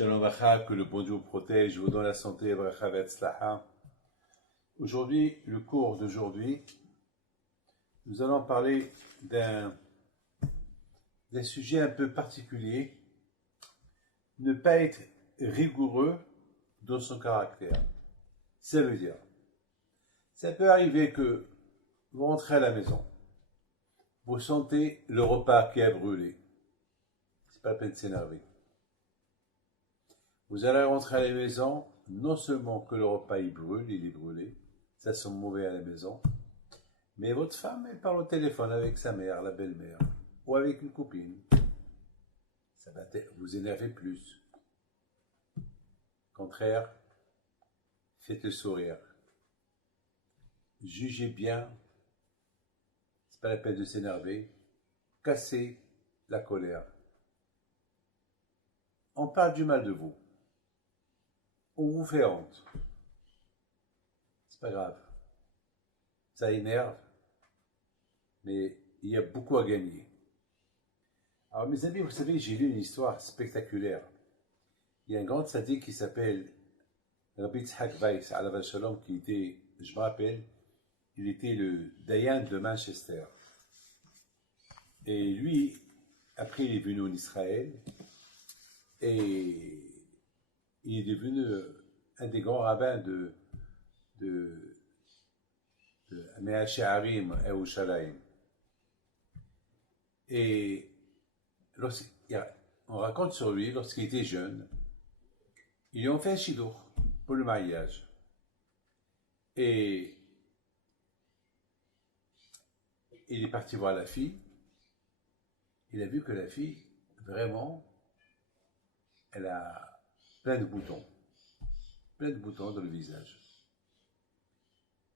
Shalom Bacha, que le bon Dieu vous protège, vous donne la santé, Bracha Vetzlacha. Aujourd'hui, le cours d'aujourd'hui, nous allons parler d'un sujet un peu particulier, ne pas être rigoureux dans son caractère. Ça veut dire, ça peut arriver que vous rentrez à la maison, vous sentez le repas qui a brûlé. C'est pas la peine de s'énerver. Vous allez rentrer à la maison, non seulement que le repas il est brûlé, ça sent mauvais à la maison, mais votre femme elle parle au téléphone avec sa mère, la belle-mère, ou avec une copine. Ça va vous énerver plus. Au contraire, faites-le sourire. Jugez bien, c'est pas la peine de s'énerver, cassez la colère. On parle du mal de vous. On vous fait honte. C'est pas grave. Ça énerve, mais il y a beaucoup à gagner. Alors mes amis, vous savez, j'ai lu une histoire spectaculaire. Il y a un grand tzaddik qui s'appelle Rabbi Yitzhak Weiss, alav shalom, qui était, je me rappelle, il était le Dayan de Manchester. Et lui, après il est venu en Israël, et il est devenu un des grands rabbins de Mea She'arim et Yerushalayim. Et on raconte sur lui, lorsqu'il était jeune, ils lui ont fait un shidour pour le mariage. Et il est parti voir la fille. Il a vu que la fille, vraiment, elle a plein de boutons dans le visage.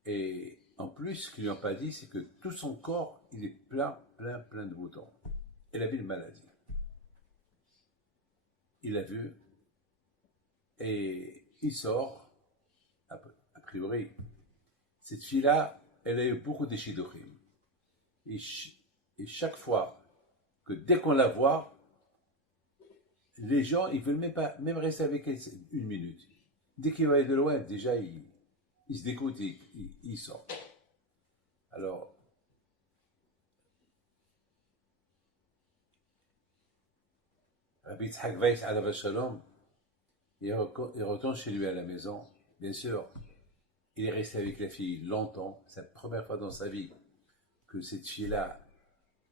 Et en plus, ce qu'ils lui ont pas dit, c'est que tout son corps, il est plein de boutons. Elle avait une maladie. Il l'a vu et il sort, a priori. Cette fille-là, elle a eu beaucoup de shidorim. Et chaque fois que dès qu'on la voit, les gens, ils veulent même rester avec elle une minute. Dès qu'il va aller de loin, déjà, il se dégoûte et il sort. Alors, Rabbi Yitzhak Weiss, alav shalom, il retourne chez lui à la maison. Bien sûr, il est resté avec la fille longtemps. C'est la première fois dans sa vie que cette fille-là,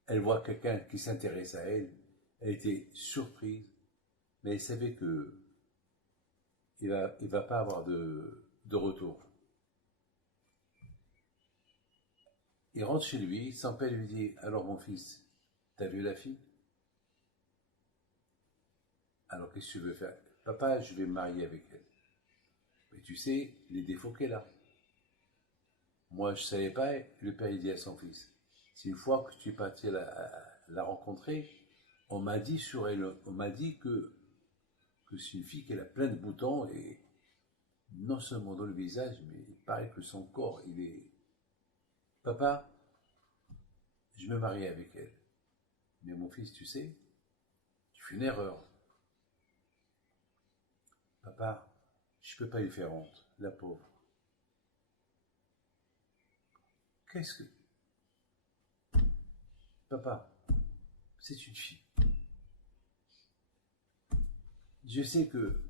elle voit quelqu'un qui s'intéresse à elle. Elle était surprise, mais elle savait que il va pas avoir de retour. Il rentre chez lui, son père lui dit, alors mon fils, t'as vu la fille? Alors qu'est-ce que tu veux faire? Papa, je vais me marier avec elle. Mais tu sais les défauts qu'elle a. Moi, je ne savais pas, le père il dit à son fils, c'est une fois que tu es parti la rencontrer, on m'a dit sur elle, on m'a dit que c'est une fille qui a plein de boutons et non seulement dans le visage, mais il paraît que son corps, il est... Papa, je me marie avec elle. Mais mon fils, tu sais, tu fais une erreur. Papa, je ne peux pas lui faire honte, la pauvre. Qu'est-ce que... Papa, c'est une fille. Je sais que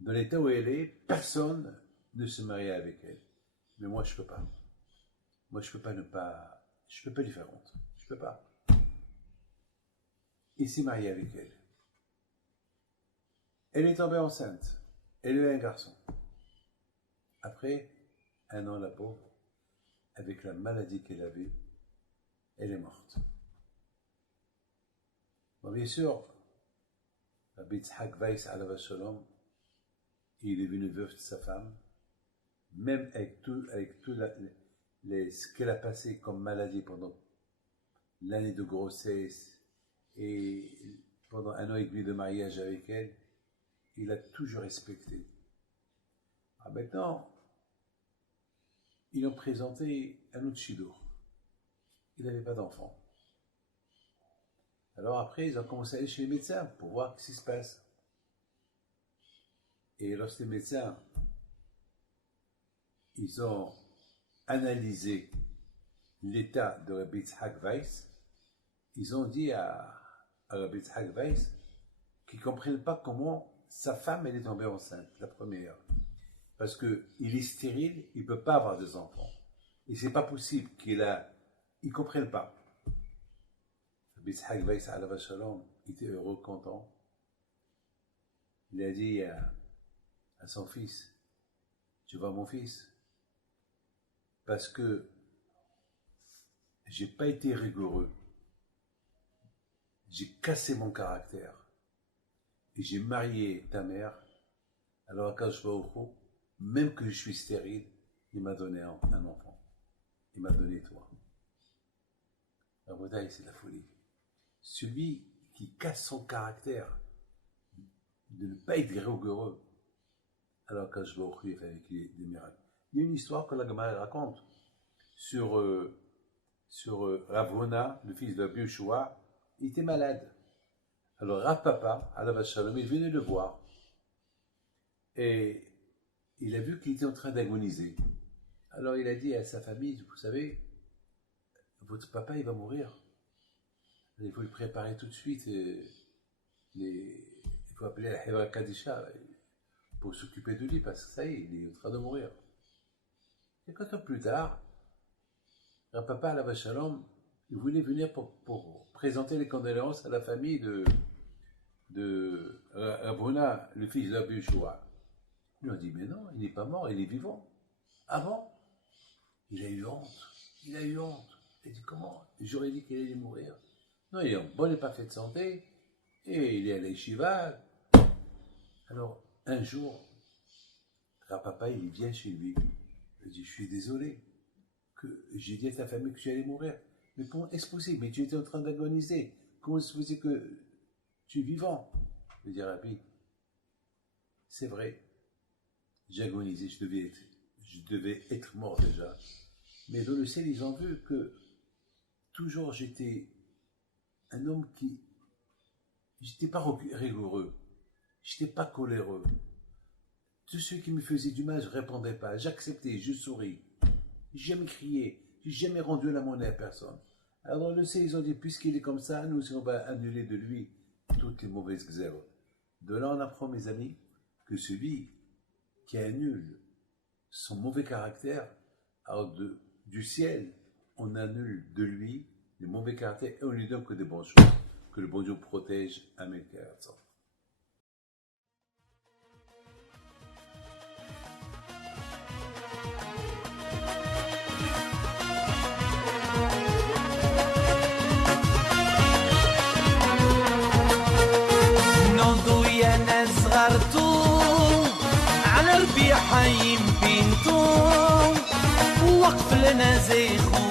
dans l'état où elle est, personne ne se marie avec elle. Mais moi, je peux pas. Moi, je peux pas lui faire honte. Je peux pas. Il s'est marié avec elle. Elle est tombée enceinte. Elle a eu un garçon. Après, un an, la pauvre, avec la maladie qu'elle avait, elle est morte. Bon, bien sûr, Rabbi Yitzhak Weiss, alav shalom, il est devenu veuf de sa femme, même avec tout ce qu'elle a passé comme maladie pendant l'année de grossesse et pendant un an et demi de mariage avec elle, il a toujours respecté. Ah, maintenant, ils ont présenté un autre shidour. Il n'avait pas d'enfant. Alors après, ils ont commencé à aller chez les médecins pour voir ce qui se passe. Et lorsque les médecins, ils ont analysé l'état de Rabbi Yitzhak Weiss, ils ont dit à Rabbi Yitzhak Weiss qu'ils ne comprennent pas comment sa femme elle est tombée enceinte, la première. Parce qu'il est stérile, il ne peut pas avoir des enfants. Et c'est pas possible qu'ils ne comprennent pas. Rabbi Yitzhak Weiss, alav shalom, il était heureux, content. Il a dit à son fils, tu vois mon fils, parce que j'ai pas été rigoureux, j'ai cassé mon caractère et j'ai marié ta mère. Alors quand je vais au fond, même que je suis stérile, il m'a donné un enfant, il m'a donné toi. La bataille, c'est la folie. Celui qui casse son caractère de ne pas être rigoureux, alors quand je vais au fond, il fait avec des miracles. Il y a une histoire que la Gemara raconte sur Rav Huna, le fils de Rabbi Yoshua. Il était malade. Alors Rav Papa, alav shalom, il venait le voir. Et il a vu qu'il était en train d'agoniser. Alors il a dit à sa famille, vous savez, votre papa il va mourir. Il faut le préparer tout de suite. Il faut appeler la Hevra Kadisha pour s'occuper de lui, parce que ça y est, il est en train de mourir. Et 4 ans plus tard, un papa, alav shalom, il voulait venir pour présenter les condoléances à la famille de Rav Huna, le fils de Rabbi Yoshua. Ils lui ont dit, mais non, il n'est pas mort, il est vivant. Ah bon? Il a eu honte. Il a eu honte. Il a dit, comment? J'aurais dit qu'il allait mourir. Non, il est en bonne et parfaite santé, et il est à l'Yeshiva. Alors, un jour, Rav Papa, il vient chez lui. Il dit, je suis désolé que j'ai dit à ta famille que tu allais mourir. Mais comment est-ce possible? Mais tu étais en train d'agoniser. Comment est-ce possible que tu es vivant? Je dis, Rabbi, c'est vrai, j'ai agonisé, je devais être mort déjà. Mais dans le ciel, ils ont vu que toujours j'étais un homme qui, j'étais pas rigoureux, j'étais pas coléreux. Tous ceux qui me faisaient du mal, je répondais pas, j'acceptais, je souris. J'ai jamais crié, j'ai jamais rendu la monnaie à personne. Alors dans le ciel, ils ont dit, puisqu'il est comme ça, nous aussi on va annuler de lui toutes les mauvaises xéros. De là on apprend, mes amis, que celui qui annule son mauvais caractère, alors du ciel, on annule de lui les mauvais caractères et on lui donne que des bonnes choses. Que le bon Dieu protège. Amen. على ربيع حيم بنتو وقف لنا زي خو